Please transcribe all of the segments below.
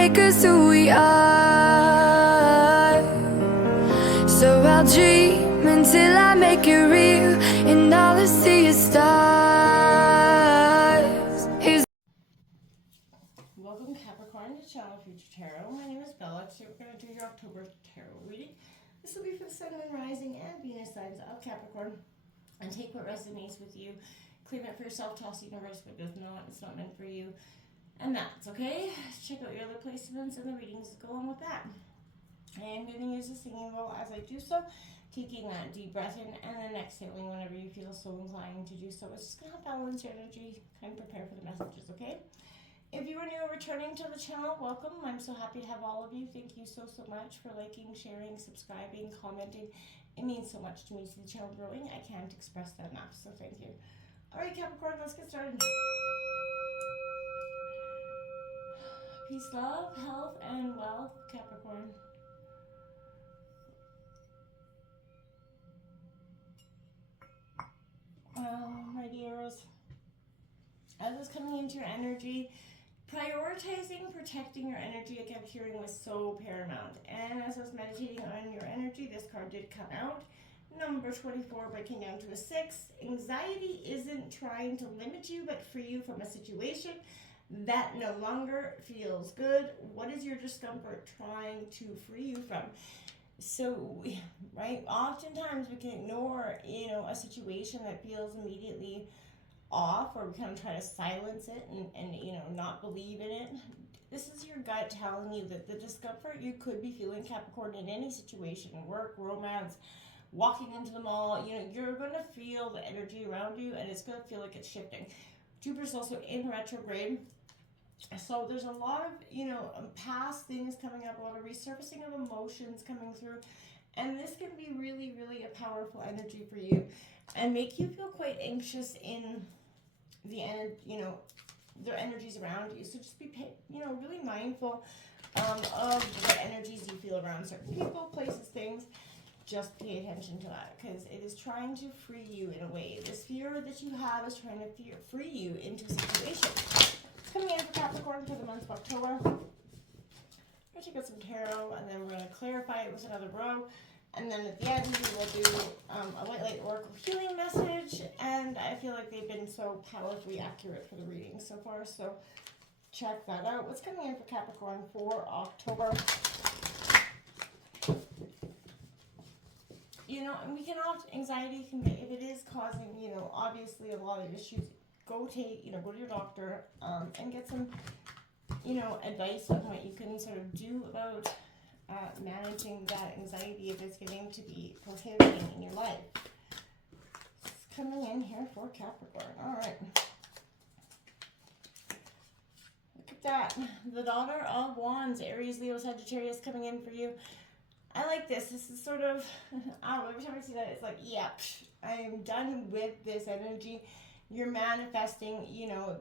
make us who we are. So I'll dream until I make it real, and all I see is stars. Welcome Capricorn to Channel Future Tarot. My name is Bella. Today we're going to do your October tarot reading. This will be for the Sun, Moon, Rising, and Venus signs of Capricorn. And take what resonates with you. Claim it for yourself, toss the universe, but if not, it's not meant for you. And that's okay. Check out your other placements and the readings that go on with that. I am going to use the singing bowl as I do so, taking that deep breath in and then exhaling whenever you feel so inclined to do so. It's just going to balance your energy, kind of prepare for the messages, okay? If you are new or returning to the channel, welcome. I'm so happy to have all of you. Thank you so much for liking, sharing, subscribing, commenting. It means so much to me to see the channel growing. I can't express that enough, so thank you. All right, Capricorn, let's get started. Peace, love, health, and wealth, Capricorn. My dears, as is coming into your energy, prioritizing protecting your energy, I kept hearing, was so paramount. And as I was meditating on your energy, this card did come out. Number 24, breaking down to a 6. Anxiety isn't trying to limit you, but free you from a situation that no longer feels good. What is your discomfort trying to free you from? So, right, oftentimes we can ignore, a situation that feels immediately off, or we kind of try to silence it and not believe in it. This is your gut telling you that the discomfort you could be feeling, Capricorn, in any situation, work, romance, walking into the mall, you're going to feel the energy around you, and it's going to feel like it's shifting. Jupiter's also in retrograde. So there's a lot of, past things coming up, a lot of resurfacing of emotions coming through. And this can be really, really a powerful energy for you and make you feel quite anxious in the end, their energies around you. So just be, really mindful of what energies you feel around certain people, places, things. Just pay attention to that, because it is trying to free you in a way. This fear that you have is trying to free you into a situation. Coming in for Capricorn for the month of October. I'm going to take out some tarot, and then we're going to clarify it with another row. And then at the end, we will do a white light oracle healing message. And I feel like they've been so powerfully accurate for the reading so far. So check that out. What's coming in for Capricorn for October? And we can often, anxiety can be, if it is causing, obviously a lot of issues, go to your doctor and get some, advice on what you can sort of do about managing that anxiety if it's getting to be prohibiting in your life. It's coming in here for Capricorn. All right. Look at that. The Daughter of Wands, Aries, Leo, Sagittarius coming in for you. I like this. This is sort of, I don't know, every time I see that, it's like, yep, I am done with this energy. You're manifesting,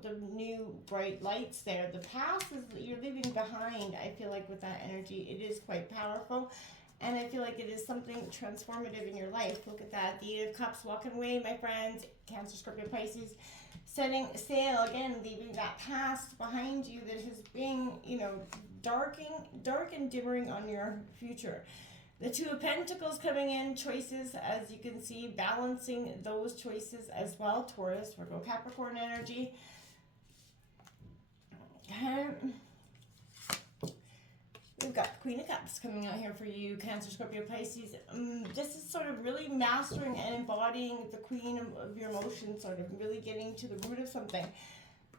the new bright lights there. The past is you're leaving behind. I feel like with that energy, it is quite powerful. And I feel like it is something transformative in your life. Look at that. The Eight of Cups walking away, my friends. Cancer, Scorpio, Pisces. Setting sail, again, leaving that past behind you that has been, dark and dimmering on your future. The Two of Pentacles coming in, choices, as you can see, balancing those choices as well. Taurus, Virgo, Capricorn energy. Okay. We've got the Queen of Cups coming out here for you, Cancer, Scorpio, Pisces. This is sort of really mastering and embodying the queen of your emotions, sort of really getting to the root of something.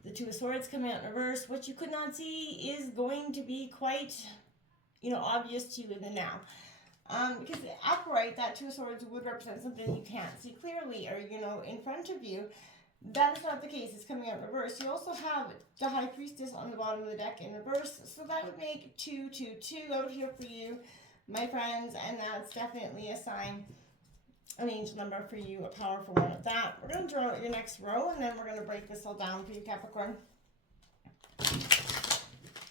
The Two of Swords coming out in reverse. What you could not see is going to be quite, obvious to you in the now. Because upright, that Two of Swords would represent something you can't see clearly or, in front of you. That is not the case. It's coming out in reverse. You also have the High Priestess on the bottom of the deck in reverse. So that would make 2, 2, 2 out here for you, my friends. And that's definitely a sign, an angel number for you, a powerful one of that. We're going to draw out your next row, and then we're going to break this all down for you, Capricorn.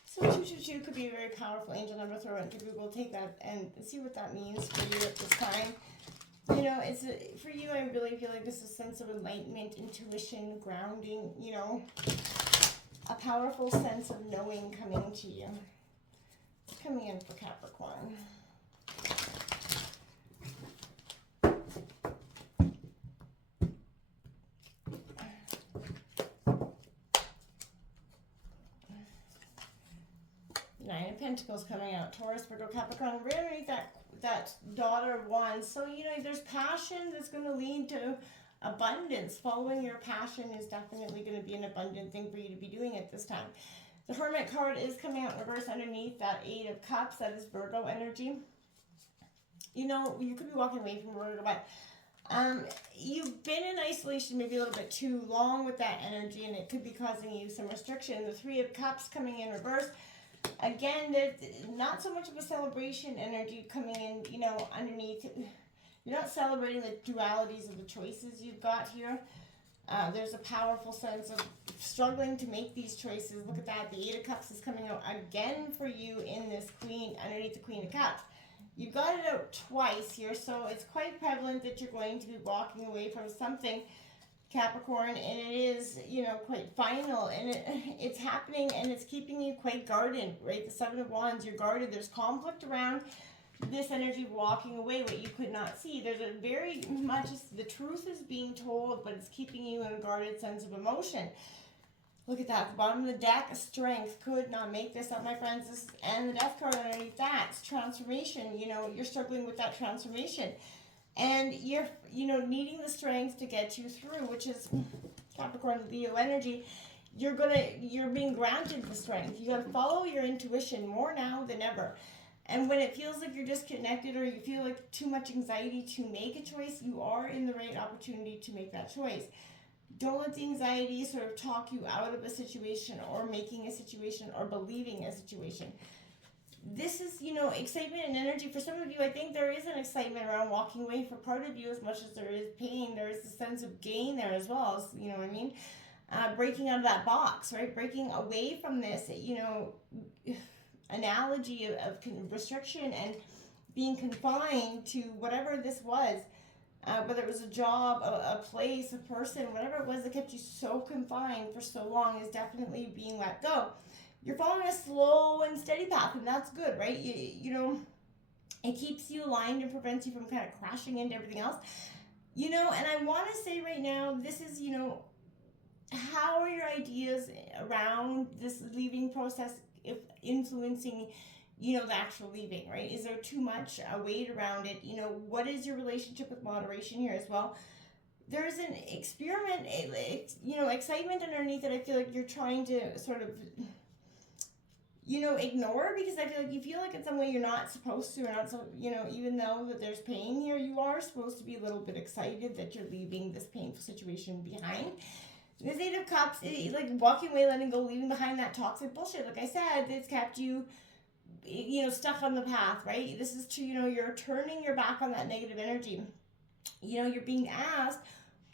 So 222 could be a very powerful angel number. Throw it into Google, take that and see what that means for you at this time. It's for you, I really feel like this is a sense of enlightenment, intuition, grounding, a powerful sense of knowing coming to you. coming in for Capricorn. Nine of Pentacles coming out. Taurus, Virgo, Capricorn. We're underneath that daughter of wands. So, you know, there's passion that's going to lead to abundance. Following your passion is definitely going to be an abundant thing for you to be doing at this time. The Hermit card is coming out in reverse underneath that Eight of Cups. That is Virgo energy. You know, you could be walking away from Virgo, but you've been in isolation maybe a little bit too long with that energy, and it could be causing you some restriction. The Three of Cups coming in reverse. Again, there's not so much of a celebration energy coming in, you know, underneath. You're not celebrating the dualities of the choices you've got here. There's a powerful sense of struggling to make these choices. Look at that. The Eight of Cups is coming out again for you in this Queen, underneath the Queen of Cups. You've got it out twice here, so it's quite prevalent that you're going to be walking away from something, Capricorn, and it is, you know, quite final, and it's happening, and it's keeping you quite guarded, right? The Seven of Wands, you're guarded. There's conflict around this energy walking away, what you could not see. There's a very much, the truth is being told, but it's keeping you in a guarded sense of emotion. Look at that, the bottom of the deck, strength. Could not make this up, my friends. This, and the Death card underneath that, it's transformation. You know, you're struggling with that transformation. And you're, you know, needing the strength to get you through, which is Capricorn, Leo energy. You're being granted the strength. You got to follow your intuition more now than ever. And when it feels like you're disconnected or you feel like too much anxiety to make a choice, you are in the right opportunity to make that choice. Don't let the anxiety sort of talk you out of a situation or making a situation or believing a situation. This is, you know, excitement and energy. For some of you, I think there is an excitement around walking away. For part of you, as much as there is pain, there is a sense of gain there as well. As, you know what I mean? Breaking out of that box, right? Breaking away from this, you know, analogy of restriction and being confined to whatever this was. Whether it was a job, a place, a person, whatever it was that kept you so confined for so long is definitely being let go. You're following a slow and steady path, and that's good, right? You know, it keeps you aligned and prevents you from kind of crashing into everything else. You know, and I want to say right now, this is, you know, how are your ideas around this leaving process if influencing, you know, the actual leaving, right? Is there too much weight around it? You know, what is your relationship with moderation here as well? There's an experiment, you know, excitement underneath it. I feel like you're trying to sort of, you know, ignore, because I feel like you feel like in some way you're not supposed to, or not so, you know, even though that there's pain here, you are supposed to be a little bit excited that you're leaving this painful situation behind. This Eight of Cups, like walking away, letting go, leaving behind that toxic bullshit. Like I said, it's kept you, you know, stuck on the path, right? This is to, you know, you're turning your back on that negative energy. You know, you're being asked,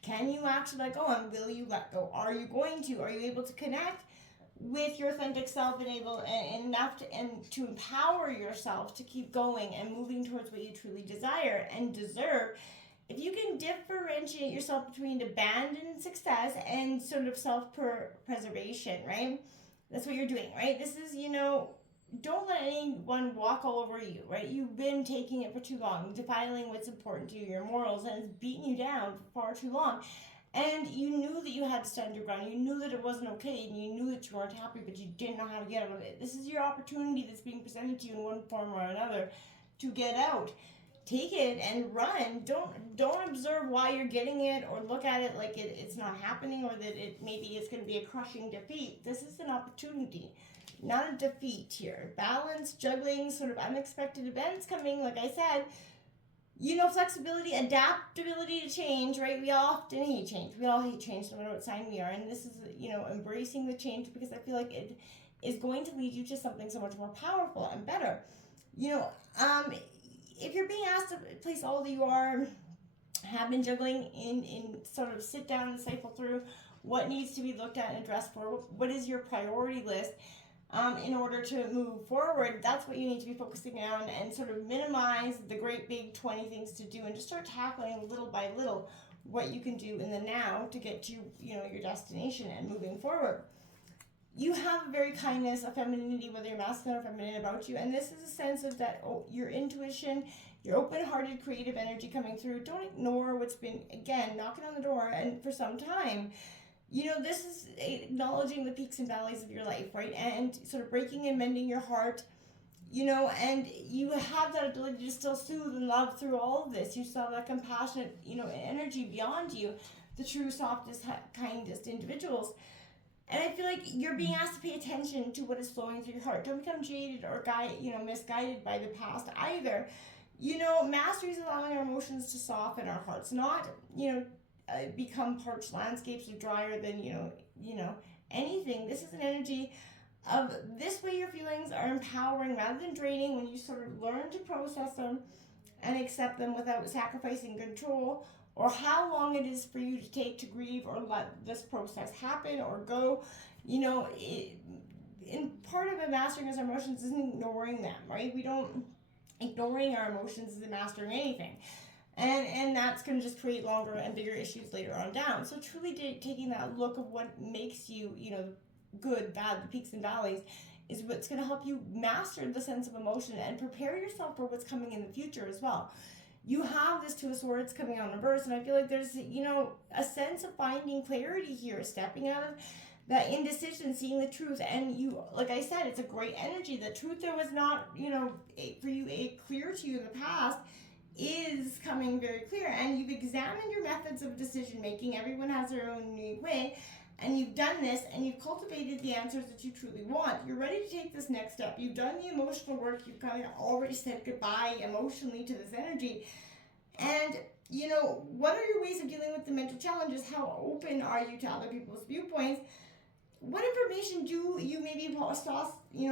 can you actually let go, and will you let go? Are you going to? Are you able to connect with your authentic self and able and enough to empower yourself to keep going and moving towards what you truly desire and deserve? If you can differentiate yourself between abandoned success and sort of self-preservation, right? That's what you're doing, right? This is, you know, don't let anyone walk all over you, right? You've been taking it for too long, defiling what's important to you, your morals, and it's beating you down for far too long. And you knew that you had to stand your ground. You knew that it wasn't okay, and you knew that you weren't happy, but you didn't know how to get out of it. This is your opportunity that's being presented to you in one form or another to get out. Take it and run. Don't observe why you're getting it, or look at it like it's not happening, or that it maybe it's going to be a crushing defeat. This is an opportunity, not a defeat here. Balance, juggling, sort of unexpected events coming, like I said. You know, flexibility, adaptability to change, right? We often hate change. We all hate change no matter what sign we are. And this is, you know, embracing the change, because I feel like it is going to lead you to something so much more powerful and better. You know, if you're being asked to place all that you are, have been juggling in sort of sit down and cycle through what needs to be looked at and addressed for, what is your priority list, in order to move forward, that's what you need to be focusing on, and sort of minimize the great big 20 things to do, and just start tackling little by little what you can do in the now to get to, you know, your destination and moving forward. you have a very kindness, a femininity, whether you're masculine or feminine about you. And this is a sense of that, your intuition, your open-hearted, creative energy coming through. Don't ignore what's been, again, knocking on the door and for some time. This is acknowledging the peaks and valleys of your life, right? And sort of breaking and mending your heart, and you have that ability to still soothe and love through all of this. You still have that compassionate, energy beyond you, the true, softest, kindest individuals. And I feel like you're being asked to pay attention to what is flowing through your heart. Don't become jaded or misguided by the past either. Mastery is allowing our emotions to soften our hearts, not, become parched landscapes or drier than, anything. This is an energy of this way your feelings are empowering rather than draining when you sort of learn to process them and accept them without sacrificing control or how long it is for you to take to grieve or let this process happen or go. In part of mastering our emotions isn't ignoring them, right? Ignoring our emotions isn't mastering anything. And that's going to just create longer and bigger issues later on down. So truly taking that look of what makes you, good, bad, the peaks and valleys, is what's going to help you master the sense of emotion and prepare yourself for what's coming in the future as well. You have this Two of Swords coming out in reverse, and I feel like there's, a sense of finding clarity here, stepping out of that indecision, seeing the truth. And you, like I said, it's a great energy. The truth that was not, for you, clear to you in the past is coming very clear. And you've examined your methods of decision making. Everyone has their own unique way. And you've done this, and you've cultivated the answers that you truly want. You're ready to take this next step. You've done the emotional work. You've kind of already said goodbye emotionally to this energy. And, what are your ways of dealing with the mental challenges? How open are you to other people's viewpoints? What information do you maybe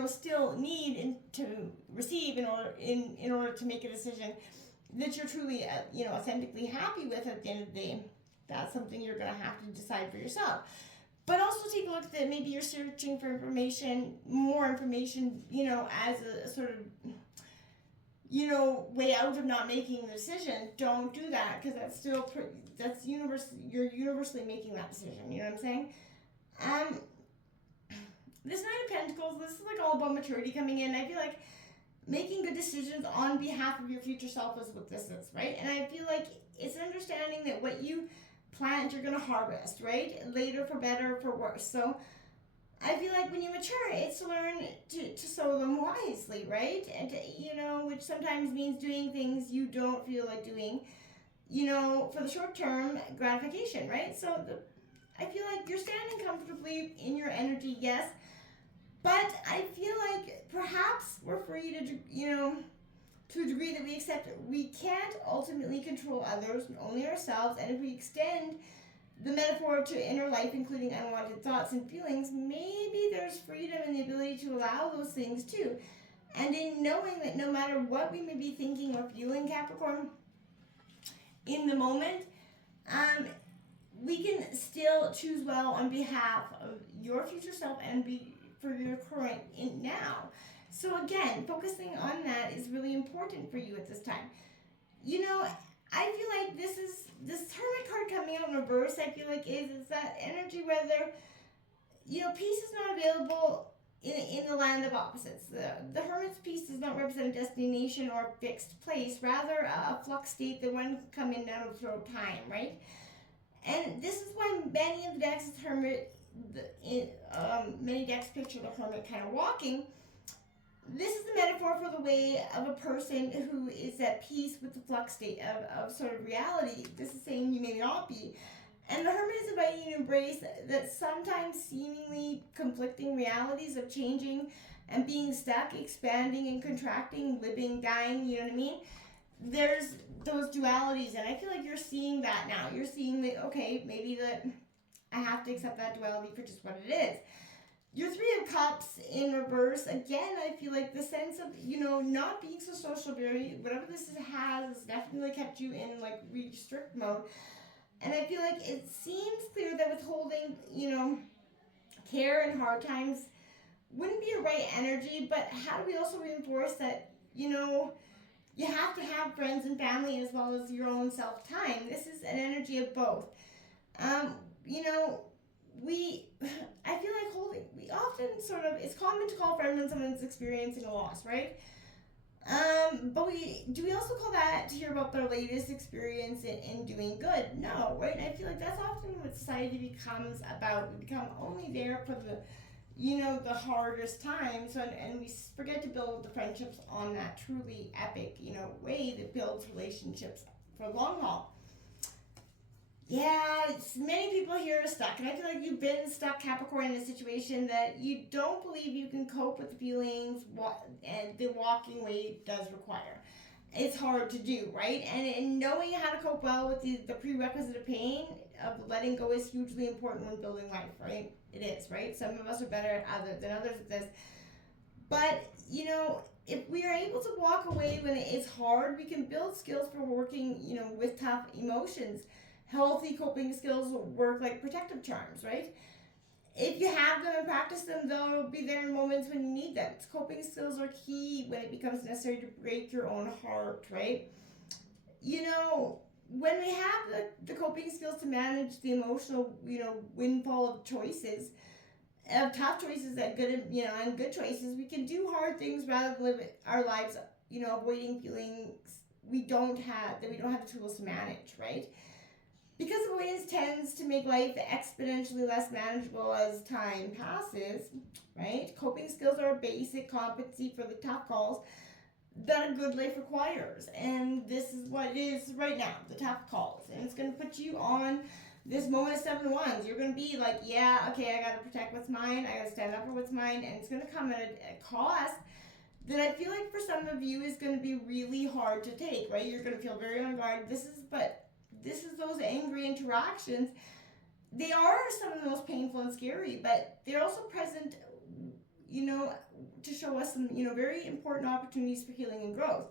still need to receive in order to make a decision that you're truly, authentically happy with at the end of the day? That's something you're going to have to decide for yourself. But also take a look that maybe you're searching for more information, as a sort of, way out of not making the decision. Don't do that, because you're universally making that decision. You know what I'm saying? This Knight of Pentacles, this is like all about maturity coming in. I feel like making good decisions on behalf of your future self is what this is, right? And I feel like it's understanding that what you plant, you're going to harvest, right? Later, for better or for worse. So I feel like when you mature, it's to learn to sow them wisely, right? And, which sometimes means doing things you don't feel like doing, for the short-term gratification, right? So I feel like you're standing comfortably in your energy, yes, but I feel like perhaps we're free to a degree that we accept we can't ultimately control others, only ourselves. And if we extend the metaphor to inner life, including unwanted thoughts and feelings, maybe there's freedom in the ability to allow those things too. And in knowing that no matter what we may be thinking or feeling, Capricorn, in the moment, we can still choose well on behalf of your future self and for your current now. So again, focusing on that is really important for you at this time. I feel like this Hermit card coming out in reverse, I feel like is that energy where peace is not available in the land of opposites. The Hermit's peace does not represent a destination or a fixed place, rather a flux state that one come in and out throughout time, right? And this is why many of the decks is Hermit, many decks picture the Hermit kind of walking. This is the metaphor for the way of a person who is at peace with the flux state of sort of reality. This is saying you may not be. And the Hermit is inviting you to embrace that sometimes seemingly conflicting realities of changing and being stuck, expanding and contracting, living, dying, you know what I mean? There's those dualities, and I feel like you're seeing that now. You're seeing that, okay, maybe that I have to accept that duality for just what it is. Your Three of Cups in reverse, again, I feel like the sense of, not being so social, whatever this has definitely kept you in, restrict mode. And I feel like it seems clear that withholding, care in hard times wouldn't be a right energy, but how do we also reinforce that, you have to have friends and family as well as your own self-time? This is an energy of both. I feel like we often it's common to call friend when someone's experiencing a loss, right? But we also call that to hear about their latest experience in doing good? No, right? And I feel like that's often what society becomes about. We become only there for the hardest times, and we forget to build the friendships on that truly epic, way that builds relationships for the long haul. Yeah, many people here are stuck, and I feel like you've been stuck, Capricorn, in a situation that you don't believe you can cope with the feelings and the walking away does require. It's hard to do, right? And knowing how to cope well with the prerequisite of pain, of letting go, is hugely important when building life, right? It is, right? Some of us are better than others at this. But, if we are able to walk away when it is hard, we can build skills for working, with tough emotions. Healthy coping skills work like protective charms, right? If you have them and practice them, they'll be there in moments when you need them. Coping skills are key when it becomes necessary to break your own heart, right? When we have the coping skills to manage the emotional, windfall of choices, of tough choices and good choices, we can do hard things rather than live our lives, avoiding feelings we don't have the tools to manage, right? Because avoidance tends to make life exponentially less manageable as time passes, right? Coping skills are a basic competency for the tough calls that a good life requires. And this is what it is right now, the tough calls. And it's going to put you on this moment of 7 1s. You're going to be like, yeah, okay, I got to protect what's mine. I got to stand up for what's mine. And it's going to come at a cost that I feel like for some of you is going to be really hard to take, right? You're going to feel very on guard. This is those angry interactions. They are some of the most painful and scary, but they're also present, to show us some, very important opportunities for healing and growth.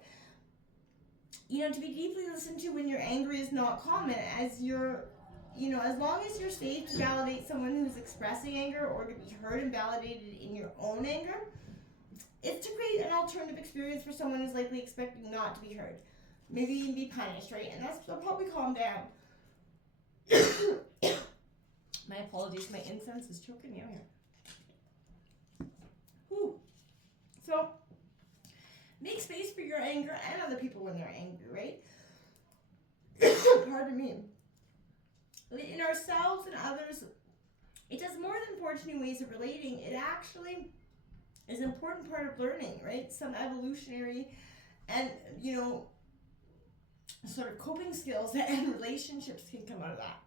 To be deeply listened to when you're angry is not common, as long as you're safe to validate someone who's expressing anger or to be heard and validated in your own anger. It's to create an alternative experience for someone who's likely expecting not to be heard. Maybe even be punished, right? And they'll probably calm down. My apologies, my incense is choking me out here. Whew. So, make space for your anger and other people when they're angry, right? Pardon me. In ourselves and others, it does more than forge new ways of relating. It actually is an important part of learning, right? Some evolutionary and, sort of coping skills and relationships can come out of that.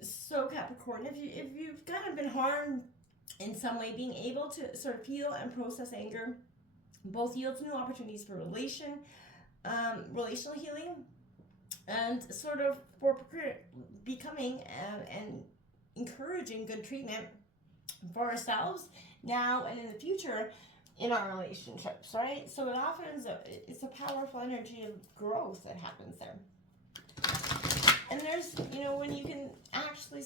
So Capricorn, if you've kind of been harmed in some way, being able to sort of feel and process anger both yields new opportunities for relational healing, and sort of for becoming and encouraging good treatment for ourselves now and in the future in our relationships, right? So it often it's a powerful energy of growth that happens there. And there's, when you can actually,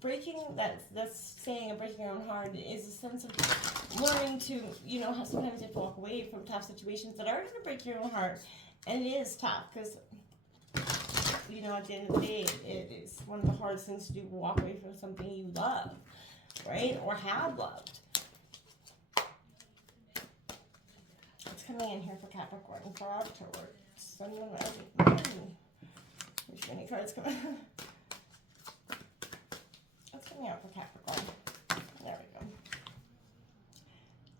breaking that's saying of breaking your own heart is a sense of learning to, how sometimes you have to walk away from tough situations that are going to break your own heart. And it is tough because, at the end of the day, it is one of the hardest things to do, walk away from something you love, right? Or have loved. It's coming in here for Capricorn for October. Someone, there's many cards coming. What's coming out for Capricorn? There we go.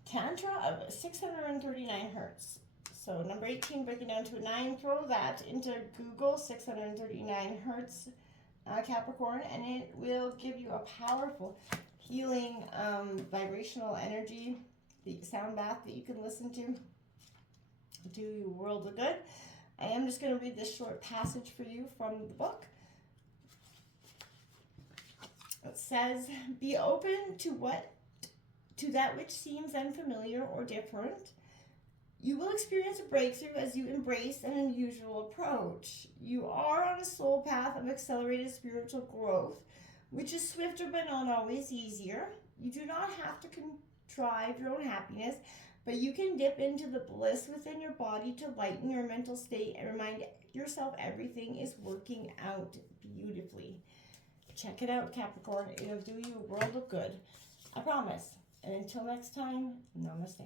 Tantra of 639 hertz. So number 18, breaking down to a 9. Throw that into Google, 639 hertz Capricorn, and it will give you a powerful healing vibrational energy, the sound bath that you can listen to do you world of good. I am just going to read this short passage for you from the book. It says, be open to that which seems unfamiliar or different. You will experience a breakthrough as you embrace an unusual approach. You are on a soul path of accelerated spiritual growth, which is swifter but not always easier. You do not have to contrive your own happiness, but you can dip into the bliss within your body to lighten your mental state and remind yourself everything is working out beautifully. Check it out, Capricorn. It'll do you a world of good. I promise. And until next time, namaste.